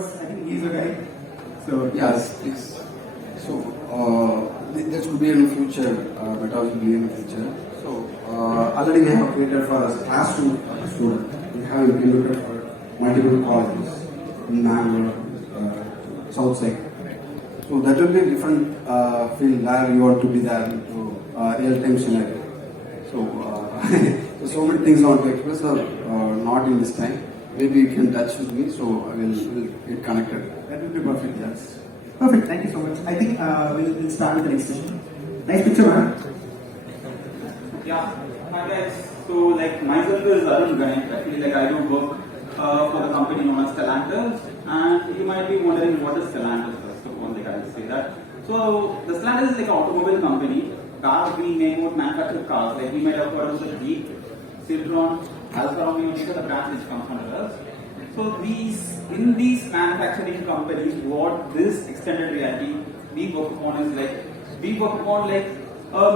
because I think he's a guy. So Yes, please. So, this could be in the future, metaverse will be in the future. So, already we have created for a classroom student. We have implemented for multiple colleges in Bangalore, Southside. So, that will be a different field where you want to be there into real-time scenario. So, so many things I want to express are not in this time. Maybe you can touch with me, so I will get connected. that will be perfect. Yes. Perfect. Thank you so much. I think we'll start with the next session. Nice picture, man. Yeah, hi guys. So like myself is Arun Ganesh. Actually, like I do work for the company known as Stellantis, and you might be wondering what is Stellantis. First of all, like I will say that. So the Stellantis is like an automobile company. Cars we manufacture cars. Like we might have heard of the Jeep, Citroen, Alfa Romeo. These are the brands which come under us. So in these manufacturing companies, what this extended reality we work upon is like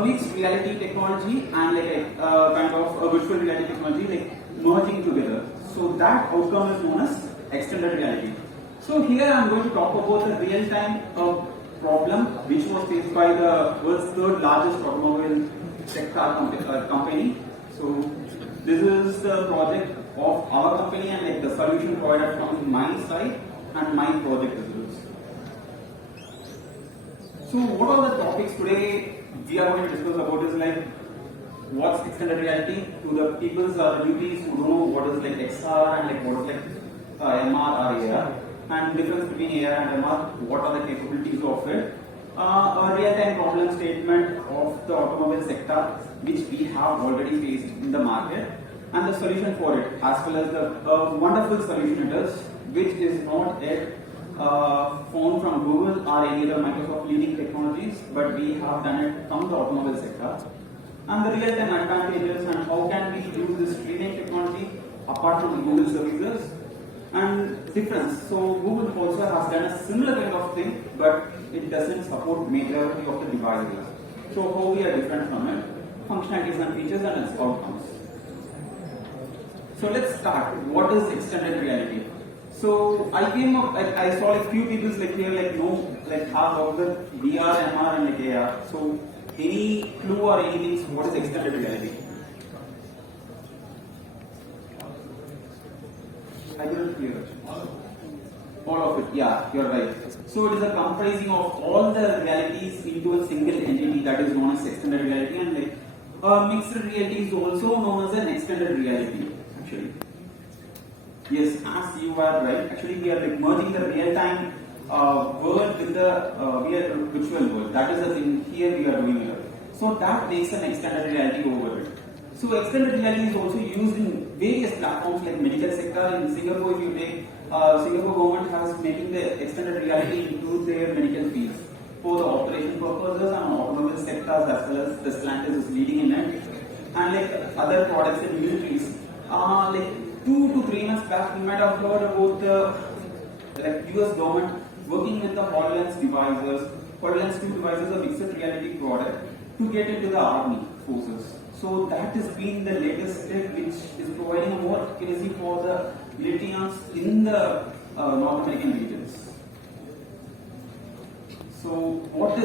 mixed reality technology and like a kind of a virtual reality technology like merging together. So that outcome is known as extended reality. So here I am going to talk about the real-time problem which was faced by the world's third largest automobile sector company. So this is the project of our company and like the solution provided from my side and my project results. So what are the topics today we are going to discuss about is like what's extended reality to the people's newbies who don't know what is like XR and like what is like MR or AR and difference between AR and MR, what are the capabilities of it, a real-time problem statement of the automobile sector which we have already faced in the market and the solution for it as well as the wonderful solution it is which is not yet found from Google or any other Microsoft leading technologies, but we have done it from the automobile sector. And the real-time advantages and how can we use this leading technology apart from the Google services and difference. So Google also has done a similar kind of thing, but it doesn't support majority of the devices. So how we are different from it, functionalities and features and its outcomes. So let's start. What is extended reality? So I came up, I saw like few people like here like know like have worked with VR, MR and like AR. So any clue or anything what is extended reality? I didn't hear it. All of it, yeah, you're right. So it is a comprising of all the realities into a single entity that is known as extended reality and like mixed reality is also known as an extended reality actually. Yes, as you are right. Actually, we are like merging the real-time world with the virtual world. That is the thing here we are doing it. So that makes an extended reality over it. So extended reality is also used in various platforms like medical sector. In Singapore, if you take Singapore government has making the extended reality into their medical fields for the operation purposes and automobile sectors as well as the Stellantis is leading in it. And like other products in militaries, like 2 to 3 months back, you might have heard about the like US government working with the HoloLens devices. HoloLens 2 devices are a mixed reality product to get into the army forces. So that has been the latest step which is providing more accuracy for the militants in the North American regions. So what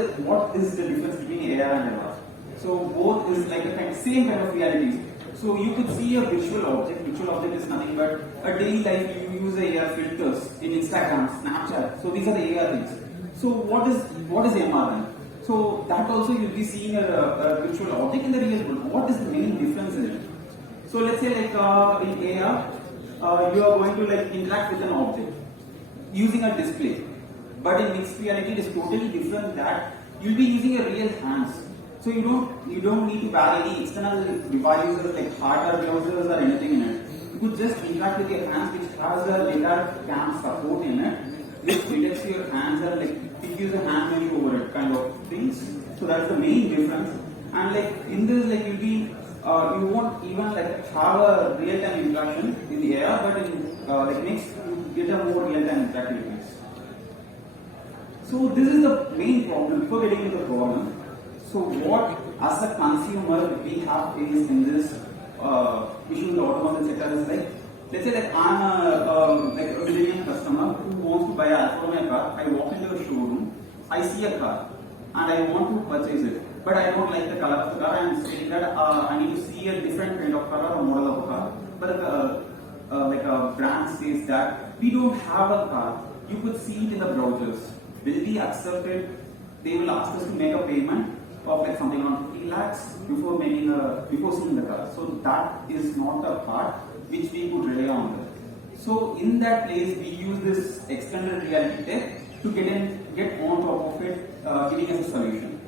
is the difference between AR and MR? So both is like the same kind of realities. So you could see a visual object. Visual object is nothing but a daily life you use AR filters in Instagram, Snapchat. So these are the AR things. So what is MR then? So that also you'll be seeing a virtual object in the real world. What is the main difference in it? So let's say like in AR, you are going to like interact with an object using a display. But in mixed reality, it is totally different. That you'll be using a real hands. So you don't need to buy any external devices like hardware gloves or anything in it. You could just interact with your hands, which has a radar cam support in it, which detects your hands and like gives a hand menu over it kind of things. So that's the main difference. And like in this, like you'll be you won't even like have a real-time interaction in the AR, but in like next you get a more real-time interactivities. So this is the main problem. Before getting into the problem. So what, as a consumer, we have faced in this issue in the automobile sector is like, let's say like I'm a like a Brazilian customer who wants to buy an Alfa Romeo car, I walk into a showroom, I see a car, and I want to purchase it. But I don't like the color of the car. I am saying that I need to see a different kind of car or model of a car. But like a brand says that we don't have a car. You could see it in the browsers. Will we accept it? They will ask us to make a payment of like something around 50 lakhs before seeing the car. So that is not a part which we could rely on. So in that place, we use this extended reality tech to get on top of it, giving us a solution.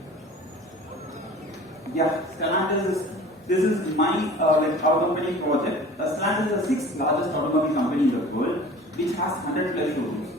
Yeah, Stellantis this is my like our company project. Stellantis is the 6th largest automobile company in the world, which has 100 plus showrooms.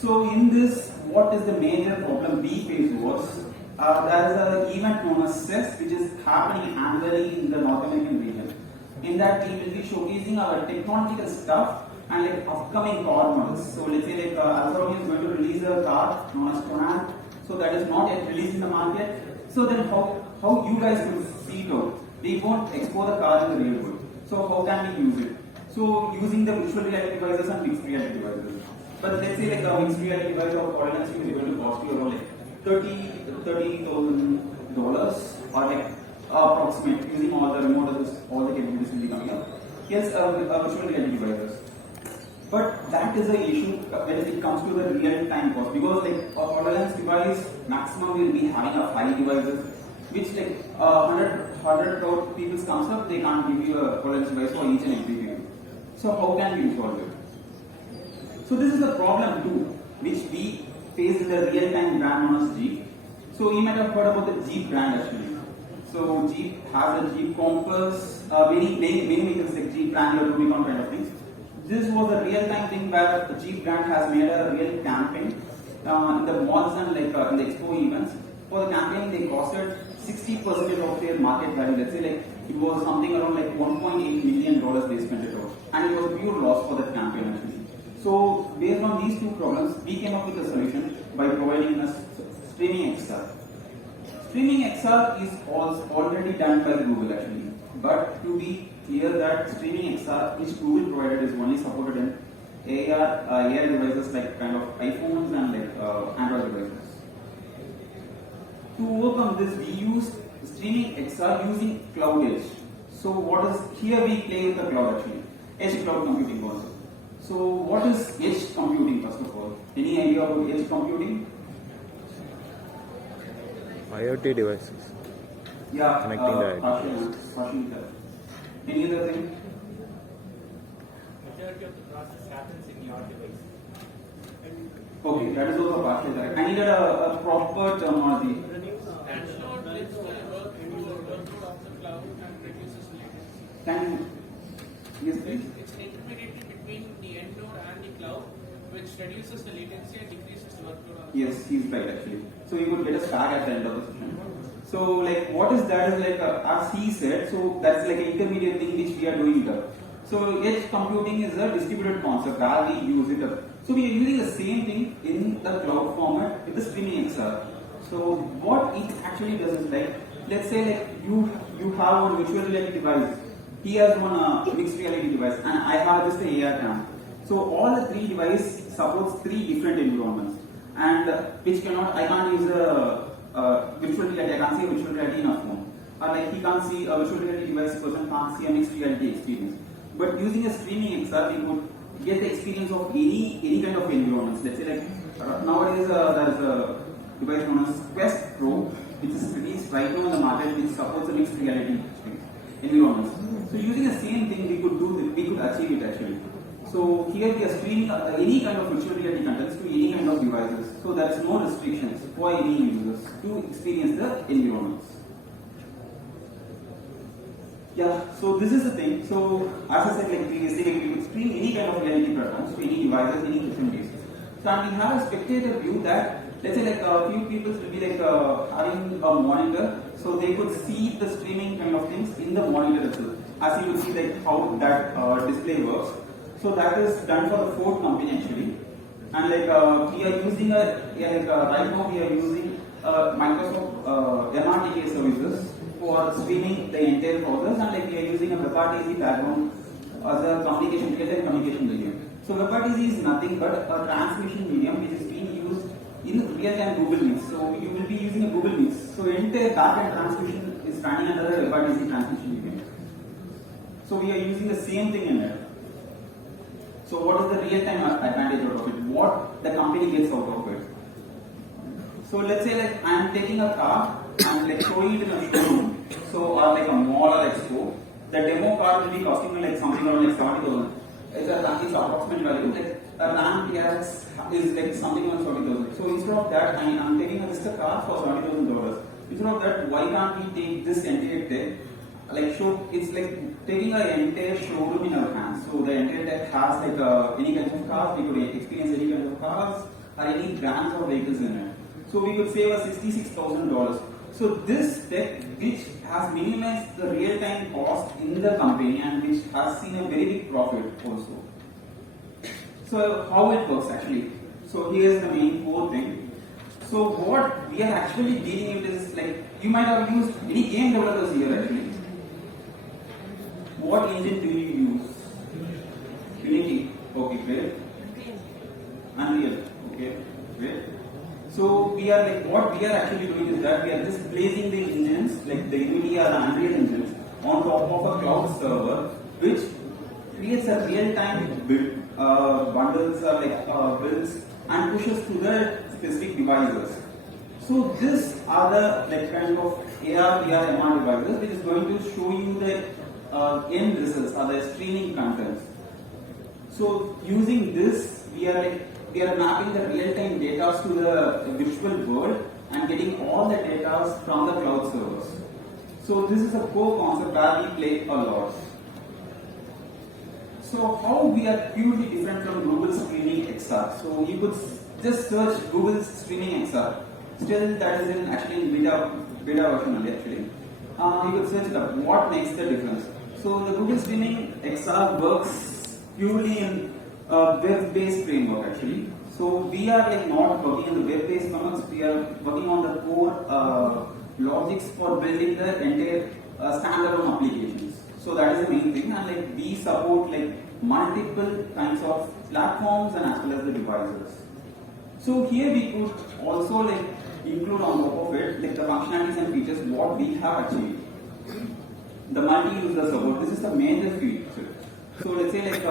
So in this, what is the major problem we faced was there is an event known as CES, which is happening annually in the North American region. In that, we will be showcasing our technological stuff and like upcoming car models. So let's say like Alfa Romeo is going to release a car known as Tonale. So that is not yet released in the market. So then how you guys will see it out? We won't explore the car in the real world. So how can we use it? So using the virtual reality devices and mixed reality devices. But let's say like a mixed reality device of HoloLens is going to cost you around like $30,000 or like approximate using all the remote all the capabilities will be coming up. Yes, virtual reality devices. But that is the issue when it comes to the real-time cost, because like a HoloLens device maximum will be having a 5 devices, which like 100 crore people comes up, they can't give you a HoloLens device for each and every view. So how can we solve it? So this is the problem too, which we face in the real-time brand known as Jeep. So you might have heard about the Jeep brand actually. So Jeep has a Jeep Compass, many vehicles like Jeep Wrangler, Rubicon kind of things. This was a real-time thing where the Jeep brand has made a real campaign in the malls and like in the expo events. For the campaign, they costed 60% of their market value. Let's say like it was something around like $1.8 million they spent it out, and it was a pure loss for that campaign actually. So based on these two problems, we came up with a solution by providing us Streaming XR. Streaming XR is already done by Google actually, but to be clear that Streaming XR, which Google provided, is only supported in AR devices like kind of iPhones and like Android devices. To overcome this, we use Streaming XR using Cloud Edge. So what is here we play with the cloud actually, edge cloud computing concept. So what is edge computing first of all? Any idea about edge computing? IoT devices. Yeah, Connecting the partially. Any other thing? Majority of the process happens in your device. Okay, that is also partially correct. I needed a proper terminology. Stanchot lets the workload of the cloud and reduces latency. Can you? Yes, please. It's an intermediary between the end node and the cloud, which reduces the latency and decreases the workload of the Yes, he's right actually. So you would get a star at the end of the session. So like what is that is like as he said, so that's like an intermediate thing which we are doing here. So edge computing is a distributed concept where we use it. So we are using the same thing in the cloud format with the Streaming XR. So what it actually does is like, let's say like you have a virtual reality device. He has one mixed reality device and I have just a AR cam. So all the 3 devices supports 3 different environments, and which I can't use a virtual reality. I can't see a virtual reality in a phone, or like he can't see a virtual reality device. Person can't see a mixed reality experience. But using a Streaming XR, we could get the experience of any kind of environments. Let's say like nowadays there is a device known as Quest Pro, which is released right now in the market, which supports a mixed reality environments. So using the same thing, we could achieve it actually. So here we are streaming any kind of virtual reality contents to any kind of devices. So there is no restrictions for any users to experience the environments. Yeah, so this is the thing. So as I said like previously, like we could stream any kind of reality platforms to any devices, any different cases. So and we have a spectator view that let's say like a few people will be like having a monitor, so they could see the streaming kind of things in the monitor itself. As you would see like how that display works. So that is done for the Ford company actually, and like we are using right now we are using Microsoft MRTK services for streaming the entire process, and like we are using a WebRTC background as a communication medium. So WebRTC is nothing but a transmission medium which is being used in real-time Google Meets. So you will be using a Google Meets. So entire back-end transmission is running under the WebRTC transmission medium. So we are using the same thing in it. So what is the real-time advantage out of it? What the company gets out of it? So let's say like I am taking a car and like showing it in a showroom, so or like a mall or expo. The demo car will be costing me like something around like 70,000. It's approximate value. Like a RAM PRX is like something around 70,000. So instead of that, I'm taking a car for $70,000. Instead of that, why can't we take this entire tech? Like show, it's like taking an entire showroom in our hands. So the entire tech has like any kind of cars. We could experience any kind of cars or any brands or vehicles in it. So we could save us $66,000. So this tech, which has minimized the real-time cost in the company and which has seen a very big profit also. So how it works actually? So here's the main core thing. So what we are actually dealing with is like you might have used any game developers here actually. What engine do you use? Unity. Okay, great. Unreal. Okay, great. So we are like what we are actually doing is that we are just placing the engines like the Unity or the Unreal engines on top of a cloud server, which creates a real-time build bundles or like builds and pushes to the specific devices. So these are the like kind of AR, VR, MR devices which is going to show you the end results or the streaming contents. So using this, we are mapping the real-time data to the virtual world and getting all the data from the cloud servers. So this is a core concept where we play a lot. So how we are purely different from Google Streaming XR. So you could just search Google Streaming XR. Still that is actually in beta version only actually. You could search it up. What makes the difference? So the Google Streaming XR works purely in web-based framework actually. So we are like not working on the web-based frameworks. We are working on the core logics for building the entire standalone applications. So that is the main thing, and like we support like multiple kinds of platforms and as well as the devices. So here we could also like include on top of it like the functionalities and features what we have achieved. The multi-user support. This is the major feature. So let's say like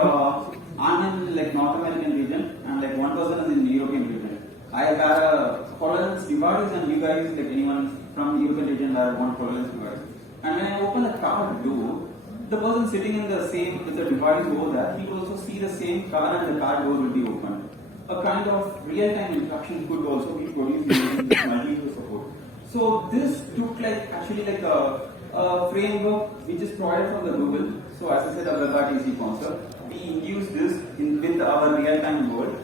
I'm in like North American region and like one person is in the European region. I have a HoloLens device and you guys like anyone from the European region have one HoloLens device. And when I open the car door, the person sitting in the same with the device over there, he will also see the same car and the car door will be opened. A kind of real-time interaction could also be produced using this multi-user support. So this took like actually like a framework which is provided from the Google. So as I said, a WebRTC concept. We use this with our real-time world,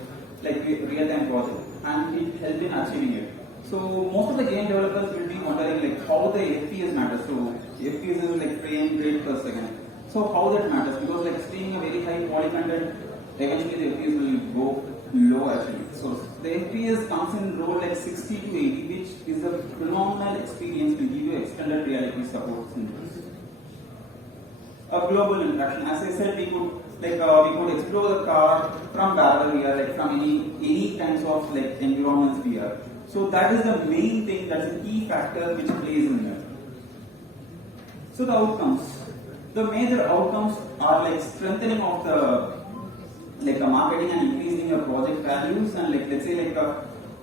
like real-time project, and it helped in achieving it. So most of the game developers will be wondering like how the FPS matters. So FPS is like frame rate per second. So how that matters? Because like streaming a very high poly content, eventually the FPS will go low actually. So the FPS comes in role like 60 to 80, which is a phenomenal experience to give you extended reality support in this. A global interaction. As I said, we could explore the car from wherever we are, like from any kinds of like environments we are. So that is the main thing, that is the key factor which plays in there. So the outcomes. The major outcomes are like strengthening of the marketing and increasing your project values, and like let's say like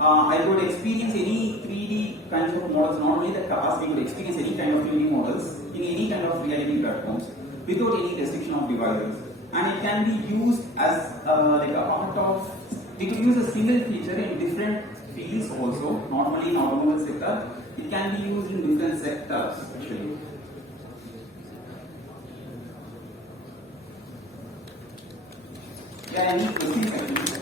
I could experience any 3D kinds of models, not only the cars, we could experience any kind of 3D models in any kind of reality platforms without any restriction of devices. And it can be used as like a part of, we could use a single feature in different fields also, normally in automobile sector. It can be used in different sectors actually. Yeah, any questions actually?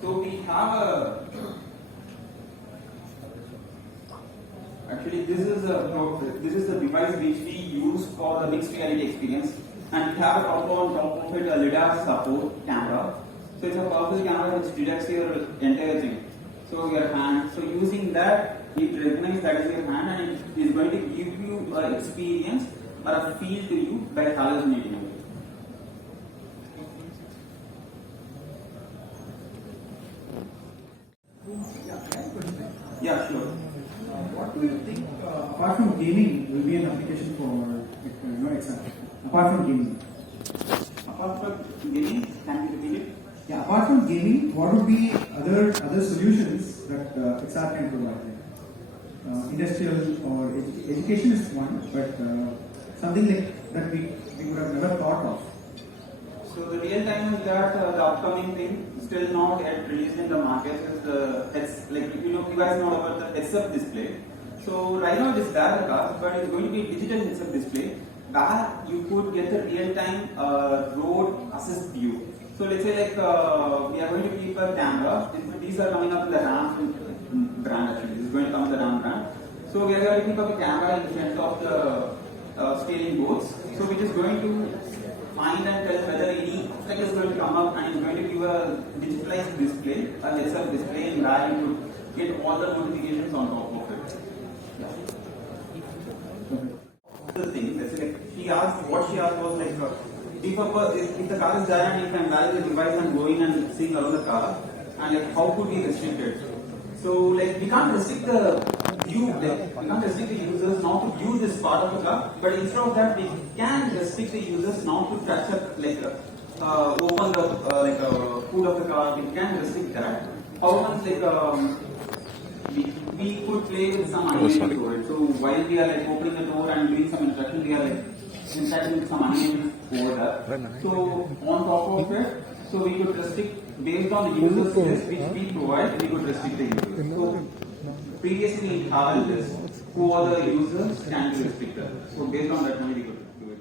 So we have actually this is a device which we used for the mixed reality experience. And we have on top of it a LiDAR support camera. So it's a powerful camera which detects your entire thing. So your hand. So using that, it recognizes that is your hand and it is going to give you an experience or a feel to you by hallucinating it. Yeah, sure. What do you think, apart from gaming, will be an application for exam? Apart from gaming. Apart from gaming, can you repeat it? Yeah, apart from gaming, what would be other solutions that XR can provide? Industrial or education is one, but something like that we would have never thought of. So the real time is that the upcoming thing still not yet released in the market is the you guys know about the heads-up display. So right now it is there in cars, but it's going to be digital heads-up display where you could get the real-time road assist view. So let's say we are going to keep a camera. These are coming up in the RAM brand actually. This is going to come in the RAM brand. So we are going to keep up a camera in front of the steering boards. So which is going to find and tell whether any obstacle is going to come up and is going to give a digitalized display, a heads-up display, and where you could get all the notifications on top of it. Yeah. The thing, let's say what she asked was if the car is there and if I'm wearing the device and going and seeing around the car, and how could we restrict it? So we can't restrict the view, we can't restrict the users not to view this part of the car, but instead of that we can restrict the users not to touch up open the hood of the car. We can restrict that. However, we could play with some animation to it. So while we are opening the door and doing some instruction, we are inserting some animation over there. So on top of it, so we could restrict based on the users list which we provide, we could restrict the users. So previously we have a list who are the users can be restricted. So based on that only we could do it.